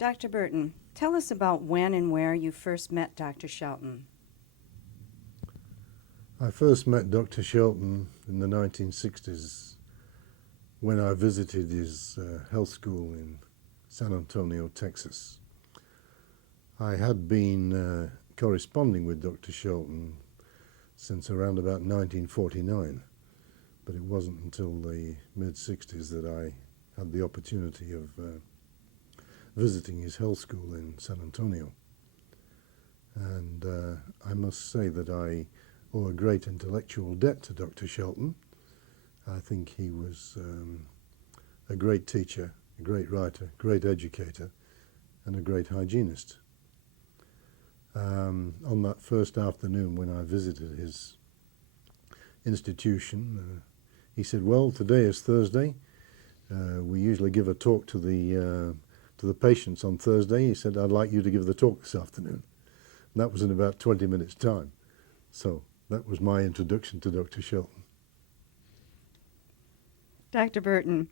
Dr. Burton, tell us about when and where you first met Dr. Shelton. I first met Dr. Shelton in the 1960s when I visited his health school in San Antonio, Texas. I had been corresponding with Dr. Shelton since around about 1949, but it wasn't until the mid-60s that I had the opportunity of visiting his health school in San Antonio. And I must say that I owe a great intellectual debt to Dr. Shelton. I think he was a great teacher, a great writer, great educator, and a great hygienist. On that first afternoon when I visited his institution, he said, "Well, today is Thursday. We usually give a talk to the patients on Thursday." He said, "I'd like you to give the talk this afternoon." And that was in about 20 minutes' time. So that was my introduction to Dr. Shelton. Dr. Burton,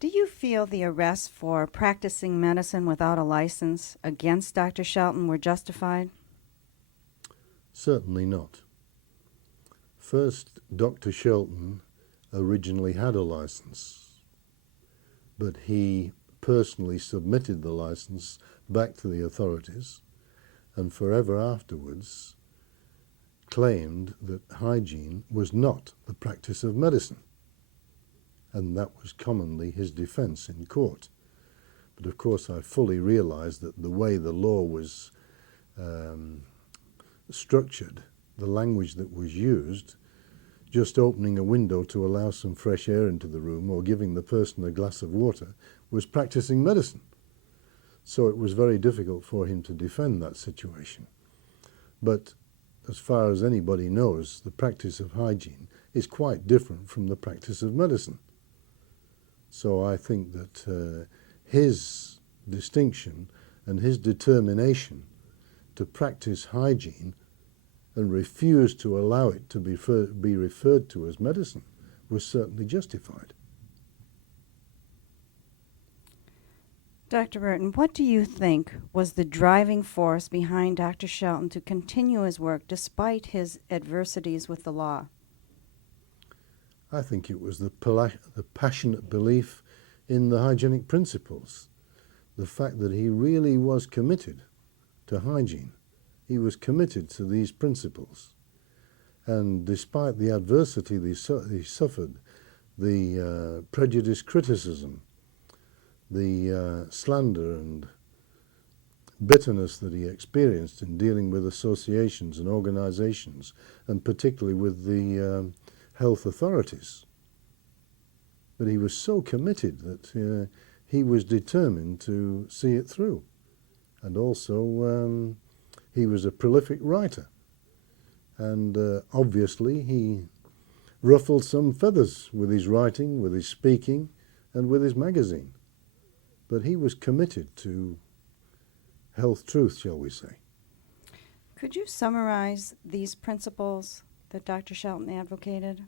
do you feel the arrests for practicing medicine without a license against Dr. Shelton were justified? Certainly not. First, Dr. Shelton originally had a license, but he personally submitted the license back to the authorities and forever afterwards claimed that hygiene was not the practice of medicine. And that was commonly his defense in court. But of course I fully realized that the way the law was structured, the language that was used, just opening a window to allow some fresh air into the room or giving the person a glass of water was practicing medicine. So it was very difficult for him to defend that situation. But as far as anybody knows, the practice of hygiene is quite different from the practice of medicine. So I think that his distinction and his determination to practice hygiene and refuse to allow it to be referred to as medicine was certainly justified. Dr. Burton, what do you think was the driving force behind Dr. Shelton to continue his work despite his adversities with the law? I think it was the passionate belief in the hygienic principles, the fact that he really was committed to hygiene. He was committed to these principles. And despite the adversity he suffered, the prejudice criticism, the slander and bitterness that he experienced in dealing with associations and organizations, and particularly with the health authorities. But he was so committed that he was determined to see it through. And also he was a prolific writer. And obviously he ruffled some feathers with his writing, with his speaking, and with his magazine. But he was committed to health truth, shall we say. Could you summarize these principles that Dr. Shelton advocated?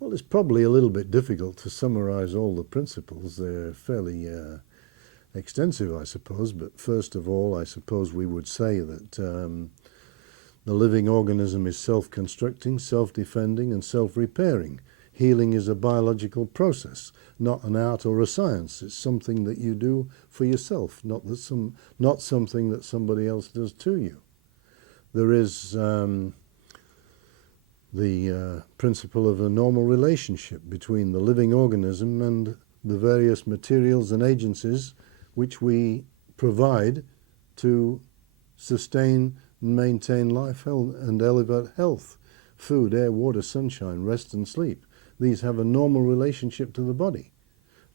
Well, it's probably a little bit difficult to summarize all the principles. They're fairly extensive, I suppose. But first of all, I suppose we would say that the living organism is self-constructing, self-defending, and self-repairing. Healing is a biological process, not an art or a science. It's something that you do for yourself, not something that somebody else does to you. There is the principle of a normal relationship between the living organism and the various materials and agencies which we provide to sustain and maintain life and elevate health. Food, air, water, sunshine, rest and sleep. These have a normal relationship to the body.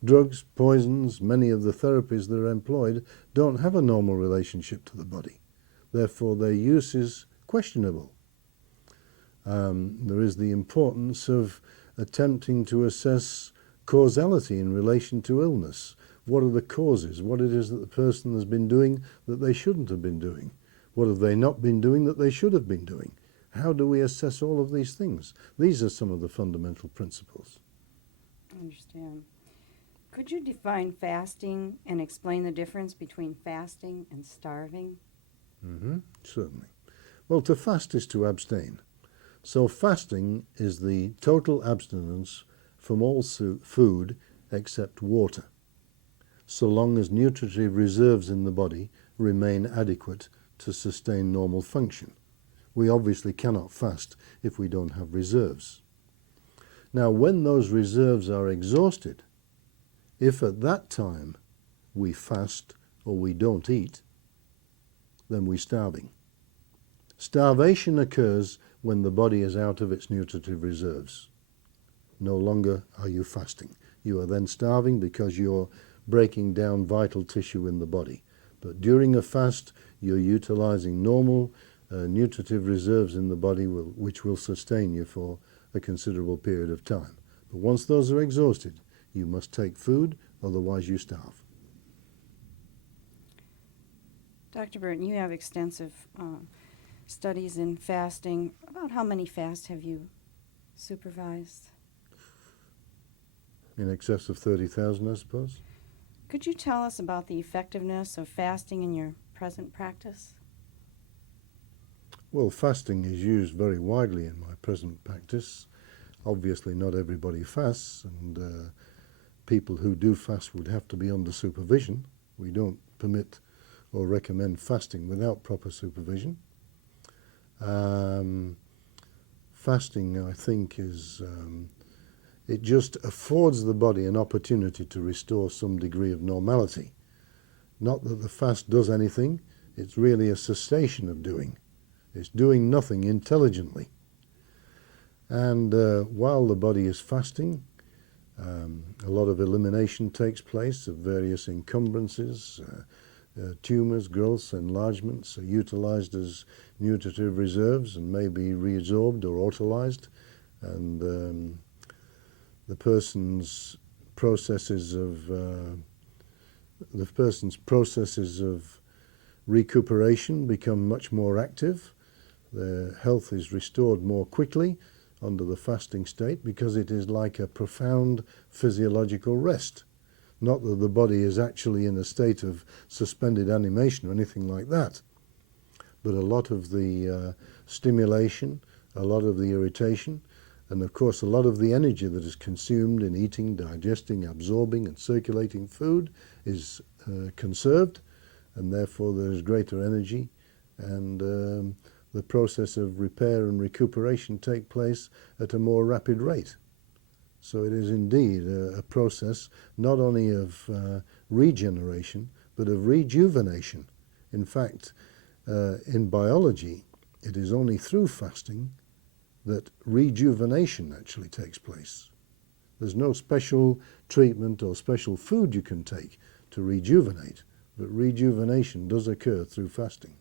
Drugs, poisons, many of the therapies that are employed don't have a normal relationship to the body. Therefore, their use is questionable. There is the importance of attempting to assess causality in relation to illness. What are the causes? What it is that the person has been doing that they shouldn't have been doing? What have they not been doing that they should have been doing? How do we assess all of these things? These are some of the fundamental principles. I understand. Could you define fasting and explain the difference between fasting and starving? Certainly. Well, to fast is to abstain. So fasting is the total abstinence from all food except water, so long as nutritive reserves in the body remain adequate to sustain normal function. We obviously cannot fast if we don't have reserves. Now, when those reserves are exhausted, if at that time we fast or we don't eat, then we're starving. Starvation occurs when the body is out of its nutritive reserves. No longer are you fasting. You are then starving because you're breaking down vital tissue in the body. But during a fast, you're utilizing normal nutritive reserves in the body which will sustain you for a considerable period of time. But once those are exhausted, you must take food, otherwise you starve. Dr. Burton, you have extensive studies in fasting. About how many fasts have you supervised? In excess of 30,000, I suppose. Could you tell us about the effectiveness of fasting in your present practice? Well, fasting is used very widely in my present practice. Obviously, not everybody fasts, and people who do fast would have to be under supervision. We don't permit or recommend fasting without proper supervision. Fasting, I think, it just affords the body an opportunity to restore some degree of normality. Not that the fast does anything, it's really a cessation of doing. It's doing nothing intelligently. And while the body is fasting, a lot of elimination takes place of various encumbrances. Tumors, growths, enlargements are utilized as nutritive reserves and may be reabsorbed or utilized. And the person's processes of recuperation become much more active. Their health is restored more quickly under the fasting state because it is like a profound physiological rest. Not that the body is actually in a state of suspended animation or anything like that, but a lot of the stimulation, a lot of the irritation, and of course a lot of the energy that is consumed in eating, digesting, absorbing and circulating food is conserved, and therefore there is greater energy, and the process of repair and recuperation take place at a more rapid rate. So it is indeed a process not only of regeneration, but of rejuvenation. In fact, in biology, it is only through fasting that rejuvenation actually takes place. There's no special treatment or special food you can take to rejuvenate, but rejuvenation does occur through fasting.